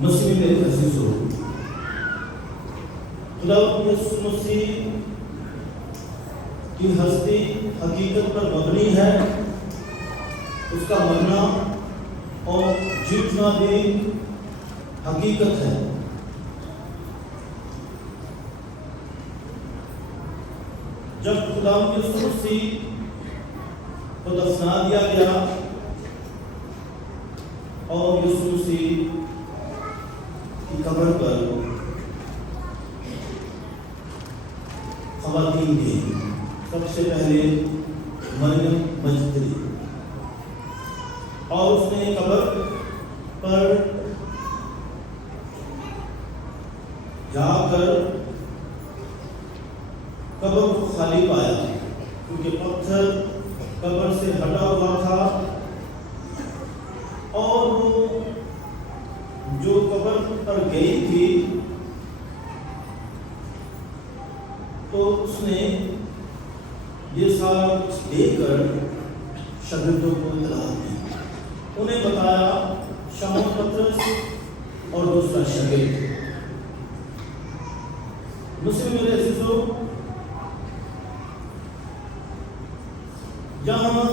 مسیح میں میرے عزیزو، خدا یسوع مسیح کی ہستی حقیقت پر مبنی ہے، اس کا مرنا اور جیتنا بھی حقیقت ہے۔ جب خدا یسوع مسیح کو دفنا دیا گیا اور یسوع مسیح کی قبر پر خواتین گئی، سب سے پہلے مریم مجدلی، اور اس نے قبر پر جا کر قبر کو خالی پایا، کیونکہ پتھر قبر سے ہٹا ہوا تھا، اور وہ جو قبر پر گئی تھی تو اس نے یہ سارا کچھ دیکھ کر شاگردوں کو اطلاع دی، انہیں بتایا، شمعون پطرس اور دوسرا شاگرد۔ مسلم میرے عزیزو، جہاں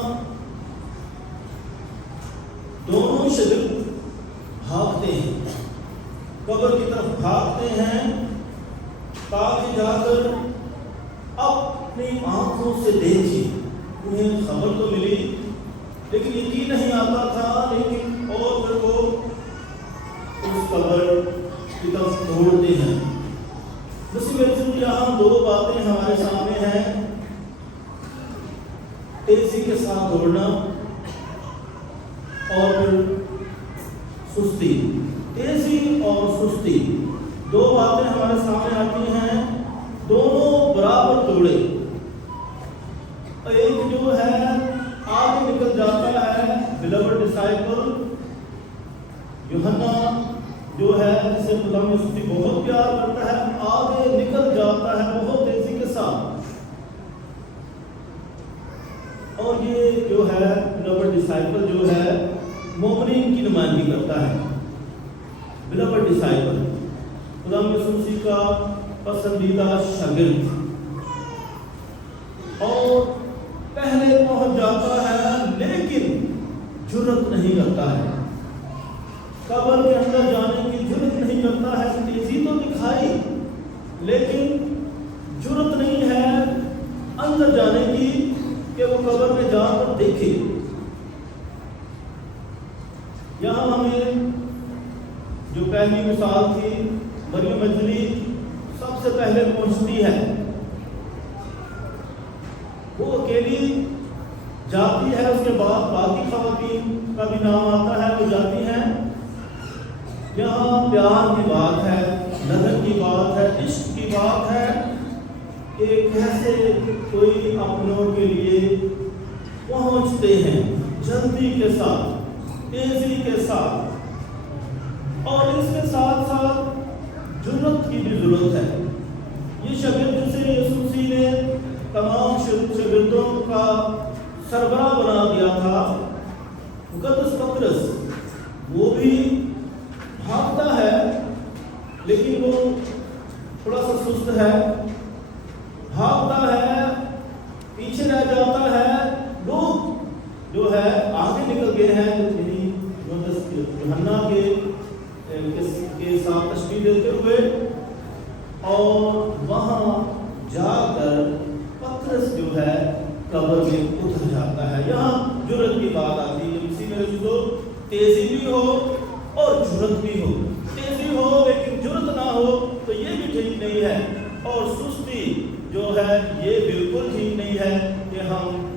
دونوں شاگرد بھاگتے ہیں، قبر کی طرف بھاگتے ہیں تاکہ جا کر اپنی آنکھوں سے دیکھیں، انہیں خبر تو ملی لیکن یقین نہیں آتا تھا، لیکن اور پھر وہ اس قبر کی طرف دوڑتے ہیں۔ مسیح یہاں دو باتیں ہمارے سامنے ہیں، تیزی کے ساتھ دوڑنا اور پھر سستی۔ تیزی اور سستی دو باتیں ہمارے سامنے آتی ہیں، دونوں برابر دوڑے۔ ایک جو ہے آگے نکل جاتا ہے، بلیورڈ ڈسائپل یوحنا جو ہے جسے خدا مسیح بہت پیار کرتا ہے، آگے نکل جاتا ہے بہت تیزی کے ساتھ، اور یہ جو ہے بلیورڈ ڈسائپل جو ہے مومنین کی نمائندگی کرتا ہے۔ بلیورڈ ڈسائپل خدا مسیح کا پسندیدہ شاگرد، اور پہلے پہنچ جاتا ہے لیکن جرأت نہیں کرتا ہے، قبر کے اندر جانے کی جرأت نہیں کرتا ہے۔ تیزی تو دکھائی لیکن جرأت نہیں ہے اندر جانے کی کہ وہ قبر میں جا کر دیکھے۔ یہاں ہمیں جو پہلی مثال تھی، مریم مجدلی سب سے پہلے پہنچتی ہے، وہ اکیلی جاتی ہے، اس کے بعد باقی خواتین کا بھی نام آتا ہے، وہ جاتی ہیں۔ یہاں پیار کی بات ہے، لگن کی بات ہے، عشق کی بات ہے کہ کیسے کوئی اپنوں کے لیے پہنچتے ہیں جلدی کے ساتھ، تیزی کے ساتھ، اور اس کے ساتھ ساتھ جرأت کی بھی ضرورت ہے۔ یہ شاگرد جسے یسوع مسیح نے تمام شاگردوں کا سربراہ بنا دیا تھا، مقدس پطرس، وہ بھی بھاگتا ہے لیکن وہ تھوڑا سا سست ہے، بھاگتا ہے، پیچھے رہ جاتا ہے، لوگ جو ہے آگے نکل گئے ہیں، یعنی یوحنا کے ساتھ تشبیہ دیتے ہوئے، اور وہاں جا کر پطرس جو ہے قبر میں اتر جاتا ہے۔ یہاں جرأت کی بات آتی ہے۔ اسی میں جو تیزی بھی ہو اور جرأت بھی ہو، تیزی ہو لیکن جرأت نہ ہو تو یہ بھی ٹھیک نہیں ہے، اور سستی جو ہے یہ بالکل ٹھیک نہیں ہے کہ ہم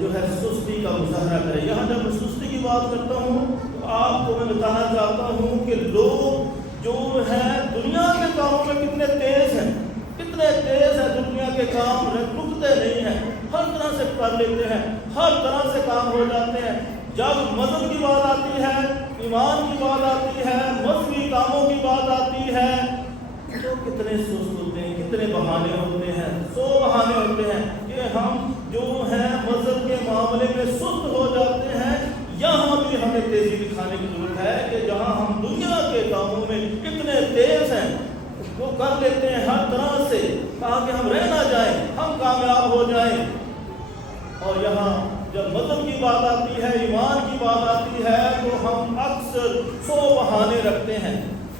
جو ہے سستی کا مظاہرہ کریں۔ یہاں جب میں سستی کی بات کرتا ہوں تو آپ کو میں بتانا چاہتا ہوں کہ لوگ جو ہیں دنیا کے کاموں میں کتنے تیز ہیں، کتنے تیز ہیں، دنیا کے کام رکتے نہیں ہیں، ہر طرح سے کر لیتے ہیں، ہر طرح سے کام ہو جاتے ہیں۔ جب مذہب کی بات آتی ہے، ایمان کی بات آتی ہے، مذہبی کاموں کی بات آتی ہے تو کتنے سست ہوتے ہیں، کتنے بہانے ہوتے ہیں، 100 بہانے ہوتے ہیں کہ ہم جو ہیں مذہب کے معاملے میں سست ہو جاتے ہیں۔ یہاں بھی ہمیں تیزی دکھانے کی ضرورت ہے کہ جہاں ہم دنیا کے کاموں میں وہ کر لیتے ہیں ہر طرح سے تاکہ ہم رہ نہ جائیں، ہم کامیاب ہو جائیں۔ اور یہاں جب مذہب کی بات آتی ہے، ایمان کی بات آتی ہے، تو ہم اکثر 100 بہانے رکھتے ہیں،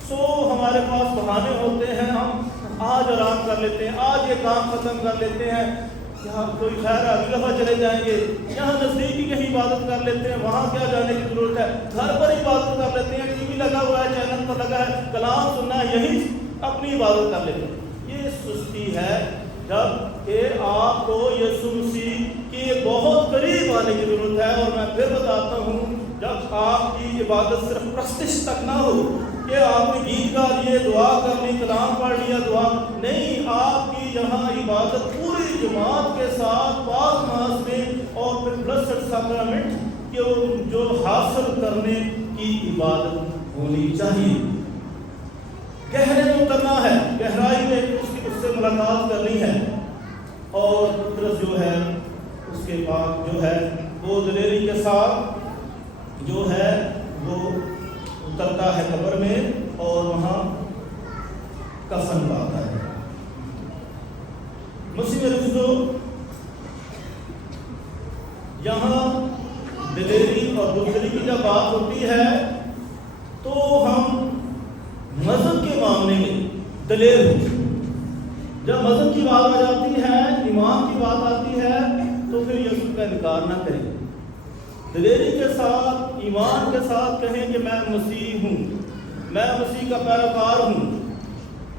100 ہمارے پاس بہانے ہوتے ہیں۔ ہم آج آرام کر لیتے ہیں، آج یہ کام ختم کر لیتے ہیں، یہاں کوئی خیر ہے اگلی دفعہ چلے جائیں گے، یہاں نزدیکی کہیں عبادت کر لیتے ہیں، وہاں کیا جانے کی ضرورت ہے، گھر پر عبادت کر لیتے ہیں، ٹی وی لگا ہوا ہے، چینل پر لگا ہے، کلام سننا ہے، یہی اپنی عبادت کر لیتے ہیں۔ یہ سستی ہے، جب کہ آپ کو یسوع مسیح کی بہت قریب آنے کی ضرورت ہے۔ اور میں پھر بتاتا ہوں، جب آپ کی عبادت صرف پرستش تک نہ ہو کہ آپ نے گیت گا لیے، دعا کر لی، کلام پڑھ لیا، دعا نہیں، آپ کی یہاں عبادت پوری جماعت کے ساتھ پاک نماز میں اور پھر بلیسڈ سیکرامنٹ جو حاصل کرنے کی عبادت ہونی چاہیے۔ گہرے میں اترنا ہے، گہرائی میں اس سے ملاقات کرنی ہے، اور قدرت جو ہے اس کے بعد جو ہے وہ دلیری کے ساتھ جو ہے وہ اترتا ہے قبر میں اور وہاں کفن پاتا ہے۔ مسیح رسول یہاں دلیری اور بزدلی کی جب بات ہوتی ہے تو ہم مذہب کے معاملے میں دلیر ہو، جب مذہب کی بات آ جاتی ہے، ایمان کی بات آتی ہے، تو پھر یسوع کا انکار نہ کریں، دلیری کے ساتھ، ایمان کے ساتھ کہیں کہ میں مسیح ہوں، میں مسیح کا پیروکار ہوں،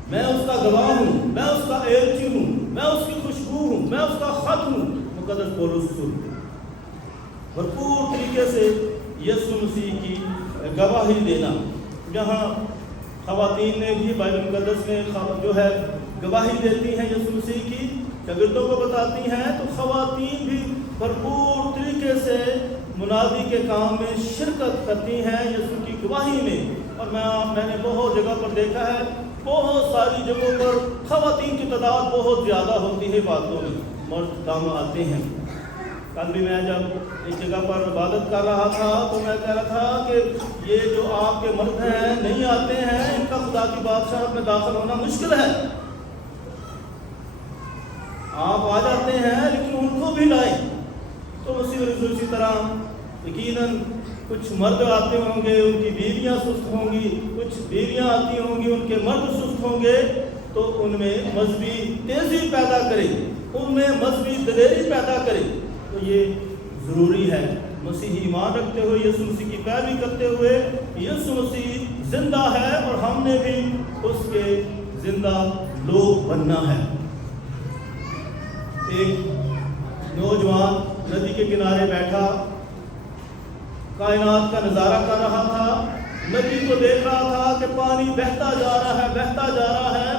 میں اس کا گواہ ہوں، میں اس کا ایلچی ہوں، میں اس کی خوشبو ہوں، میں اس کا خط ہوں۔ مقدس پولس رسول بھرپور طریقے سے یسوع مسیح کی گواہی دینا۔ جہاں خواتین نے بھی بائبل مقدس میں جو ہے گواہی دیتی ہیں یسوع مسیح کی، شاگردوں کو بتاتی ہیں، تو خواتین بھی بھرپور طریقے سے منادی کے کام میں شرکت کرتی ہیں یسوع کی گواہی میں۔ اور میں نے بہت جگہ پر دیکھا ہے، بہت ساری جگہوں پر خواتین کی تعداد بہت زیادہ ہوتی ہے باتوں میں، مرد کام آتے ہیں۔ کل بھی میں جب ایک جگہ پر عبادت کر رہا تھا تو میں کہہ رہا تھا کہ یہ جو آپ کے مرد ہیں نہیں آتے ہیں، ان کا خدا کی بادشاہت میں داخل ہونا مشکل ہے۔ آپ آ جاتے ہیں لیکن ان کو بھی لائیں۔ تو اسی طرح یقیناً کچھ مرد آتے ہوں گے، ان کی بیویاں سست ہوں گی، کچھ بیویاں آتی ہوں گی، ان کے مرد سست ہوں گے، تو ان میں مذہبی تیزی پیدا کرے، ان میں مذہبی دلیری پیدا کرے۔ تو یہ ضروری ہے، مسیحی ایمان رکھتے ہوئے، یسوع مسیح کی پیروی کرتے ہوئے، یسوع مسیح زندہ ہے اور ہم نے بھی اس کے زندہ لوگ بننا ہے۔ ایک نوجوان ندی کے کنارے بیٹھا کائنات کا نظارہ کر رہا تھا، ندی کو دیکھ رہا تھا کہ پانی بہتا جا رہا ہے، بہتا جا رہا ہے،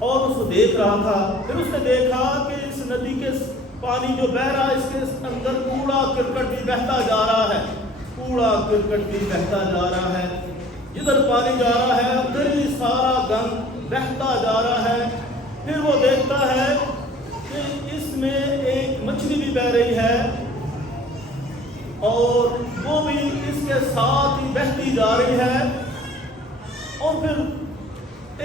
اور اس کو دیکھ رہا تھا۔ پھر اس نے دیکھا کہ اس ندی کے پانی جو بہ رہا ہے، اس کے اندر کوڑا کرکٹ بھی بہتا جا رہا ہے، کوڑا کرکٹ بھی بہتا جا رہا ہے، جدھر پانی جا رہا ہے ادھر ہی سارا گند بہتا جا رہا ہے۔ پھر وہ دیکھتا ہے کہ اس میں ایک مچھلی بھی بہ رہی ہے اور وہ بھی اس کے ساتھ ہی بہتی جا رہی ہے، اور پھر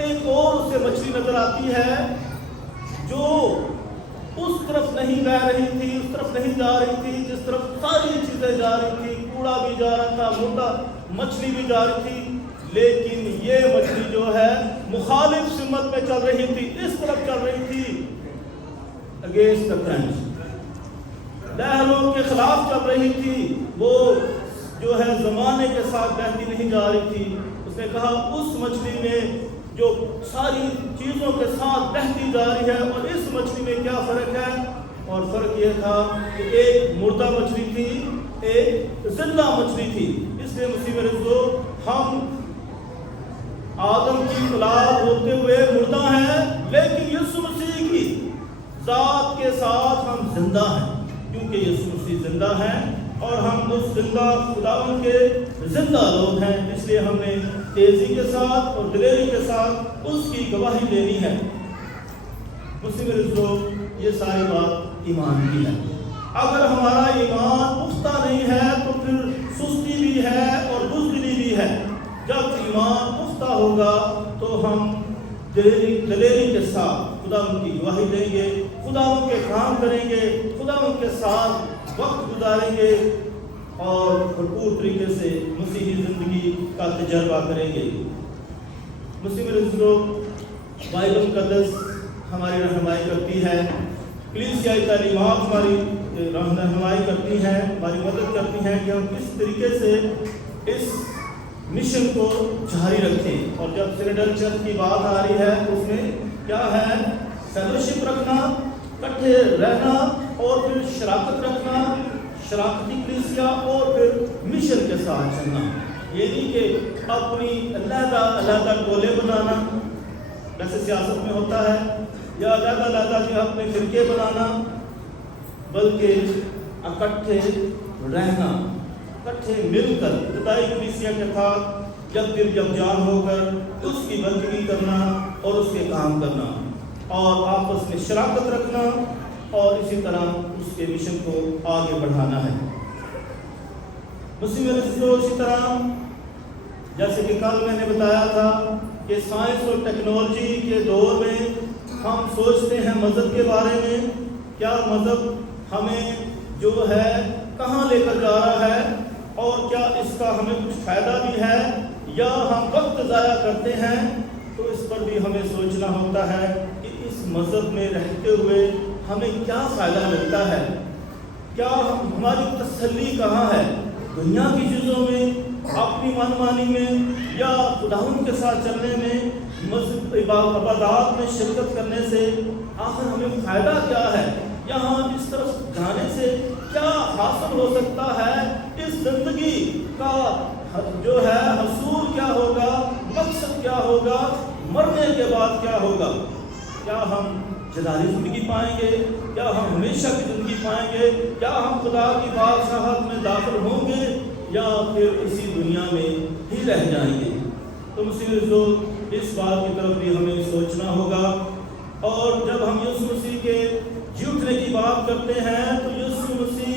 ایک اور اس سے مچھلی نظر آتی ہے جو اس طرف نہیں بہ رہی تھی، اس طرف نہیں جا رہی تھی جس طرف ساری چیزیں جا رہی تھی، کوڑا بھی جا رہا تھا، موٹا مچھلی بھی جا رہی تھی، لیکن یہ مچھلی جو ہے مخالف سمت میں چل رہی تھی، اس طرف چل رہی تھی، اگینسٹ دی کرنٹ، لہروں کے خلاف چل رہی تھی، وہ جو ہے زمانے کے ساتھ بہتی نہیں جا رہی تھی۔ اس نے کہا اس مچھلی میں جو ساری چیزوں کے ساتھ بہتی جا رہی ہے اور اس مچھلی میں کیا فرق ہے؟ اور فرق یہ تھا کہ ایک مردہ مچھلی تھی، ایک زندہ مچھلی تھی۔ اس لیے مسیح رسول ہم آدم کی اولاد ہوتے ہوئے مردہ ہیں، لیکن یسوع مسیح کی ذات کے ساتھ ہم زندہ ہیں، کیونکہ یسوع مسیح زندہ ہیں اور ہم اس زندہ خداوند کے زندہ لوگ ہیں۔ اس لیے ہم نے تیزی کے ساتھ اور دلیری کے ساتھ اس کی گواہی دینی ہے۔ مسیح رسول یہ ساری بات ایمان کی ہے۔ اگر ہمارا ایمان پختہ نہیں ہے تو پھر سستی بھی ہے اور بزدلی بھی ہے۔ جب ایمان پختہ ہوگا تو ہم دلیری کے ساتھ خدا ان کی گواہی دیں گے، خدا ان کے کام کریں گے، خدا ان کے ساتھ وقت گزاریں گے اور بھرپور طریقے سے مسیحی زندگی کا تجربہ کریں گے۔ مسلم رسولوں، بائبل مقدس ہماری رہنمائی کرتی ہے، کلیسیائی تعلیمات ہماری رہنمائی کرتی ہیں، ہماری مدد کرتی ہیں کہ ہم کس طریقے سے اس مشن کو جاری رکھیں۔ اور جب سینیڈل چرچ کی بات آ رہی ہے اس میں کیا ہے؟ فیلوشپ رکھنا، اکٹھے رہنا، اور پھر شراکت رکھنا، شراکتی کلیسیا، اور پھر مشن کے ساتھ چلنا۔ یہ نہیں کہ اپنی علیحدہ ٹولے بنانا جیسے سیاست میں ہوتا ہے، یا علیحدہ کے اپنے فرقے بنانا، بلکہ اکٹھے رہنا، اکٹھے مل کر ابتدائی کلیسیا کے ساتھ جب جان ہو کر اس کی بندگی کرنا اور اس کے کام کرنا، اور آپس میں شراکت رکھنا، اور اسی طرح اس کے مشن کو آگے بڑھانا ہے۔ مسلم رسولوں، اسی طرح جیسے کہ کل میں نے بتایا تھا کہ سائنس اور ٹیکنالوجی کے دور میں ہم سوچتے ہیں مذہب کے بارے میں، کیا مذہب ہمیں جو ہے کہاں لے کر جا رہا ہے، اور کیا اس کا ہمیں کچھ فائدہ بھی ہے یا ہم وقت ضائع کرتے ہیں۔ تو اس پر بھی ہمیں سوچنا ہوتا ہے کہ اس مذہب میں رہتے ہوئے ہمیں کیا فائدہ ملتا ہے، کیا ہماری تسلی کہاں ہے؟ دنیا کی چیزوں میں، اپنی من مانی میں، یا خداوند کے ساتھ چلنے میں، مذہب عبادات میں شرکت کرنے سے آخر ہمیں فائدہ کیا ہے؟ یہاں اس طرف جانے سے کیا حاصل ہو سکتا ہے؟ اس زندگی کا جو ہے حصول کیا ہوگا، مقصد کیا ہوگا، مرنے کے بعد کیا ہوگا؟ کیا ہم جلالی زندگی پائیں گے، کیا ہم ہمیشہ کی زندگی پائیں گے، کیا ہم خدا کی بادشاہت میں داخل ہوں گے، یا پھر اسی دنیا میں ہی رہ جائیں گے؟ تو مسیح لوگ اس بات کی طرف بھی ہمیں سوچنا ہوگا۔ اور جب ہم یسوع مسیح کے جی اٹھنے کی بات کرتے ہیں تو یسوع مسیح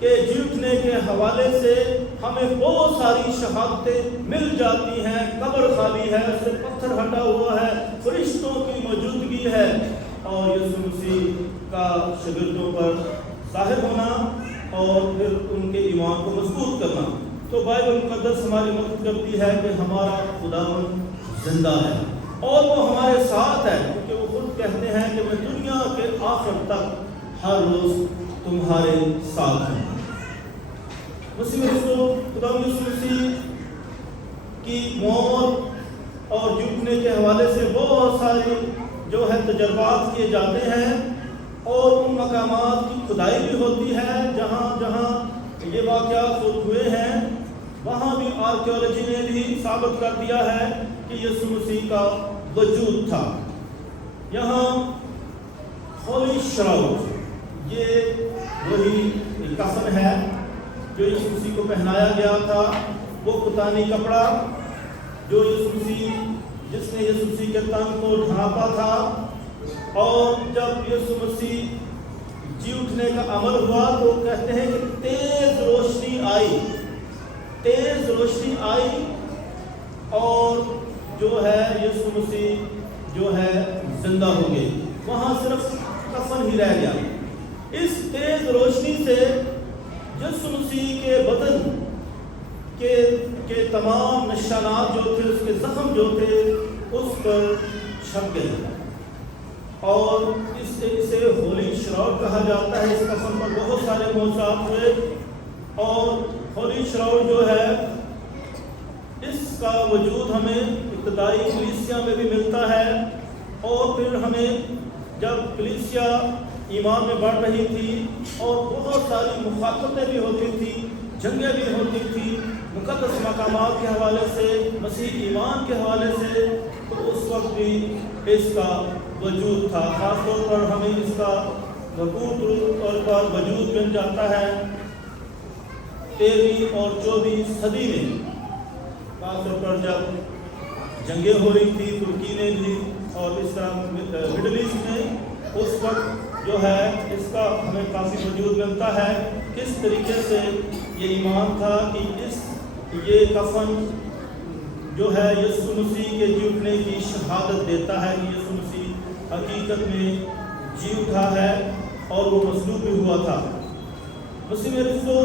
کے جی اٹھنے کے حوالے سے ہمیں بہت ساری شہادتیں مل جاتی ہیں۔ قبر خالی ہے، اس سے پتھر ہٹا ہوا ہے، فرشتوں کی موجودگی ہے، اور یسوع مسیح کا شاگردوں پر ظاہر ہونا اور پھر ان کے ایمان کو مضبوط کرنا۔ تو بائبل مقدس ہماری مدد کرتی ہے کہ ہمارا خداوند زندہ ہے اور وہ ہمارے ساتھ ہے، کیونکہ وہ خود کہتے ہیں کہ میں دنیا کے آخر تک ہر روز تمہارے ساتھ ہوں۔ مسیح خداوند یسوع مسیح کی موت اور جی اٹھنے کے حوالے سے بہت ساری جو ہے تجربات کیے جاتے ہیں، اور ان مقامات کی کھدائی بھی ہوتی ہے جہاں جہاں یہ واقعات ہوئے ہیں، وہاں بھی آرکیولوجی نے بھی ثابت کر دیا ہے کہ یسوع مسیح کا وجود تھا۔ یہاں ہولی شراؤڈ، یہ وہی کفن ہے جو یسوع مسیح کو پہنایا گیا تھا، وہ کتانی کپڑا جو یسوع مسیح جس نے یسوع مسیح کے تن کو ڈھانپا تھا۔ اور جب یسوع مسیح جی اٹھنے کا عمل ہوا تو کہتے ہیں کہ تیز روشنی آئی اور جو ہے یسوع مسیح جو ہے زندہ ہو گئے، وہاں صرف کفن ہی رہ گیا۔ اس تیز روشنی سے یسوع مسیح کے بدن کے تمام نشانات جو تھے، اس کے زخم جو تھے، اس پر چھپ گئے، اور اسے ہولی شراؤڈ کہا جاتا ہے۔ اس کفن پر بہت سارے معجزات ہوئے، اور ہولی شراؤڈ جو ہے اس کا وجود ہمیں ابتدائی کلیسیا میں بھی ملتا ہے، اور پھر ہمیں جب کلیسیا ایمان میں بڑھ رہی تھی اور بہت ساری مخالفتیں بھی ہوتی تھی، جنگیں بھی ہوتی تھی مقدس مقامات کے حوالے سے، مسیح ایمان کے حوالے سے، تو اس وقت بھی اس کا وجود تھا۔ خاص طور پر ہمیں اس کا بھرپور طور پر وجود مل جاتا ہے 13ویں اور 14ویں صدی میں، خاص طور پر جب جنگیں ہو رہی تھی ترکی میں بھی اور اس طرح مڈل ایسٹ میں، اس وقت جو ہے اس کا ہمیں کافی وجود ملتا ہے۔ کس طریقے سے یہ ایمان تھا کہ یہ کفن جو ہے یسوع مسیح کے جی اٹھنے کی شہادت دیتا ہے کہ یسوع مسیح حقیقت میں جی اٹھا ہے اور وہ مصلوب بھی ہوا تھا۔ مسیح میرے دوستو،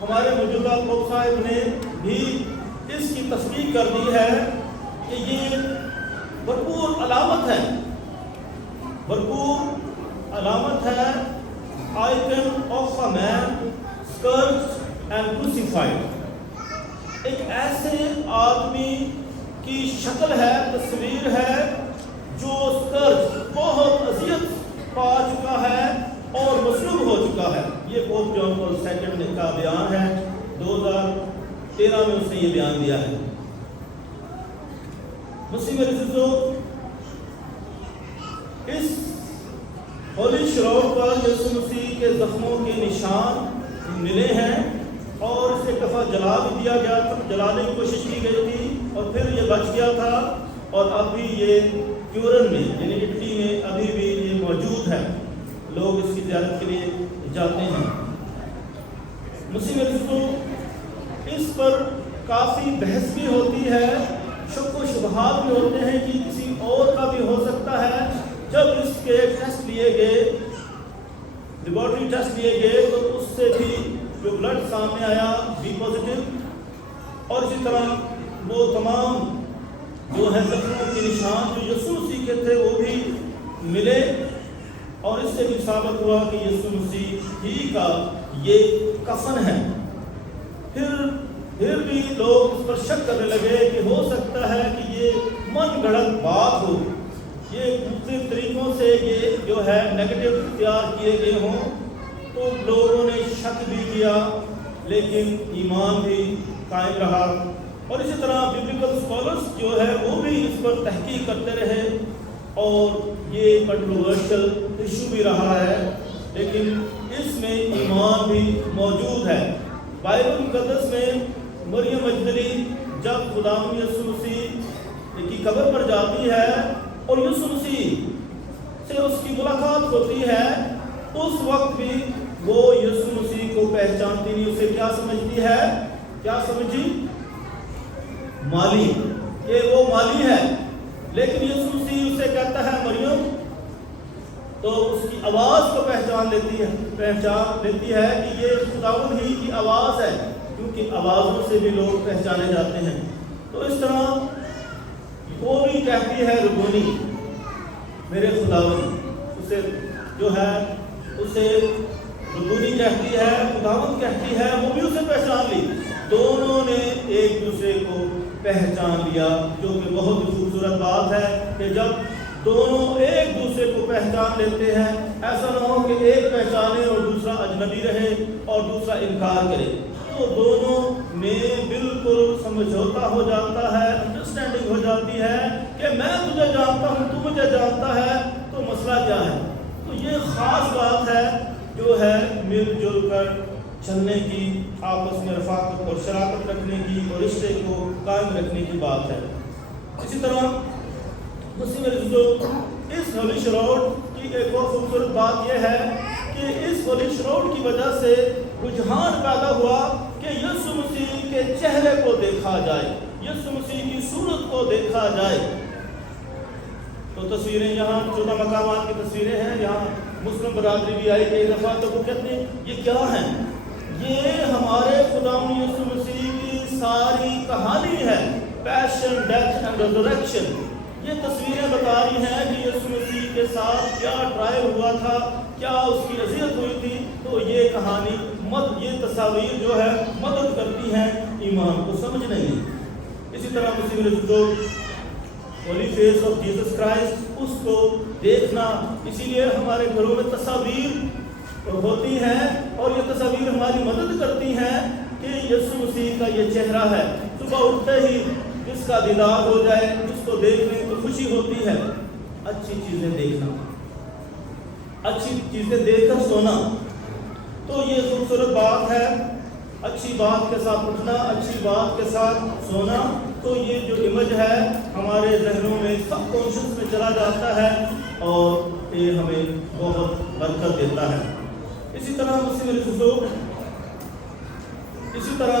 ہمارے موجودہ پوپ صاحب نے بھی اس کی تصدیق کر دی ہے کہ یہ بھرپور علامت ہے، بھرپور علامت ہے icon of a man scratched and crucified. ایک ایسے آدمی کی شکل ہے، تصویر ہے جو اسکرچ بہت اذیت پا چکا ہے اور مصلوب ہو چکا ہے۔ یہ پوپ جان پال سیکنڈ کا بیان ہے، 2013 میں اس نے یہ بیان دیا ہے۔ مسیح میرے عزیزو، اس ہولی شروع پر یسوع مسیح کے زخموں کے نشان ملے ہیں اور اسے دفعہ جلا بھی دیا گیا تھا، جلانے کی کوشش کی گئی تھی اور پھر یہ بچ گیا تھا، اور ابھی یہ کیورن میں یعنی اٹلی میں ابھی بھی یہ موجود ہے، لوگ اس کی زیارت کے لیے جاتے ہیں۔ مسیح میرے عزیزو، اس پر کافی بحث بھی ہوتی ہے، شک و شبہات بھی ہوتے ہیں کہ کسی اور کا بھی ہو سکتا ہے۔ جب اس کے ٹیسٹ لیے گئے، لیبارٹری ٹیسٹ لیے گئے، تو اس سے بھی جو بلڈ سامنے آیا بی پازیٹیو، اور اسی طرح وہ تمام جو ہے زخموں کے نشان جو یسوع مسیح کے تھے وہ بھی ملے، اور اس سے بھی ثابت ہوا کہ یسوع مسیح ہی کا یہ کفن ہے۔ پھر بھی لوگ اس پر شک کرنے لگے کہ ہو سکتا ہے کہ یہ من گھڑت بات ہو، یہ مختلف طریقوں سے یہ جو ہے نیگیٹو تیار کیے گئے ہوں، تو لوگوں نے شک بھی کیا لیکن ایمان بھی قائم رہا، اور اسی طرح ببلیکل اسکالرس جو ہے وہ بھی اس پر تحقیق کرتے رہے، اور یہ کنٹروورشل ایشو بھی رہا ہے، لیکن اس میں ایمان بھی موجود ہے۔ بائبل مقدس میں مریم مجدلی جب خداوند یسوع مسیح کی قبر پر جاتی ہے اور یسوع مسیح سے اس کی ملاقات ہوتی ہے، اس وقت بھی وہ یسوع مسیح کو پہچانتی نہیں، اسے کیا سمجھتی ہے؟ کیا سمجھی؟ مالی، کہ وہ مالی ہے، لیکن یسوع مسیح اسے کہتا ہے مریم، تو اس کی آواز کو پہچان لیتی ہے کہ یہ خداوند ہی کی آواز ہے، کیونکہ آوازوں سے بھی لوگ پہچانے جاتے ہیں۔ تو اس طرح وہ بھی کہتی ہے ربونی، میرے خداوند، اسے جو ہے اسے ربونی کہتی ہے، خداوند کہتی ہے، وہ بھی اسے پہچان لی، دونوں نے ایک دوسرے کو پہچان لیا، جو کہ بہت ہی خوبصورت بات ہے کہ جب دونوں ایک دوسرے کو پہچان لیتے ہیں، ایسا نہ ہو کہ ایک پہچانے اور دوسرا اجنبی رہے اور دوسرا انکار کرے، تو دونوں میں بالکل سمجھوتا ہو جاتا ہے، انڈرسٹینڈنگ ہو جاتی ہے کہ میں تجھے جانتا ہوں، تو مجھے جانتا ہے، تو مسئلہ کیا ہے۔ تو یہ خاص بات ہے جو ہے مل جل کر چلنے کی، آپس میں رفاقت اور شراکت رکھنے کی اور رشتے کو قائم رکھنے کی بات ہے۔ اسی طرح مسیح میرے عزیزو، اس ہولی شروع کی ایک اور خوبصورت بات یہ ہے کہ اس ہولی شروع کی وجہ سے رجحان پیدا ہوا کہ یسوع مسیح کے چہرے کو دیکھا جائے، یسوع مسیح کی صورت کو دیکھا جائے۔ تو تصویریں یہاں 14 مقامات کی تصویریں ہیں، یہاں مسلم برادری بھی آئی کئی دفعہ، تو وہ کہتے ہیں یہ کیا ہیں؟ یہ ہمارے خداوند یسوع مسیح کی ساری کہانی ہے، پیشن، ڈیتھ اینڈ ریزریکشن۔ یہ تصویریں بتا رہی ہیں کہ یسوع مسیح کے ساتھ کیا ٹرائل ہوا تھا، کیا اس کی اذیت ہوئی تھی، تو یہ کہانی یہ تصاویر جو ہے مدد کرتی ہیں ایمان کو سمجھنے میں۔ اسی طرح مسیح میرے عزیزو، holy face of Jesus Christ, اس کو دیکھنا، اسی لیے ہمارے گھروں میں تصاویر ہوتی ہیں، اور یہ تصاویر ہماری مدد کرتی ہیں کہ یسوع مسیح کا یہ چہرہ ہے، صبح اٹھتے ہی اس کا دیدار ہو جائے، اس کو دیکھنے تو خوشی ہوتی ہے۔ اچھی چیزیں دیکھنا، اچھی چیزیں دیکھ کر سونا، تو یہ خوبصورت بات ہے۔ اچھی بات کے ساتھ اٹھنا، اچھی بات کے ساتھ سونا، تو یہ جو امیج ہے ہمارے ذہنوں میں سب کانشس میں چلا جاتا ہے اور یہ ہمیں بہت برکت دیتا ہے۔ اسی طرح مسیح میرے عزیزو، اسی طرح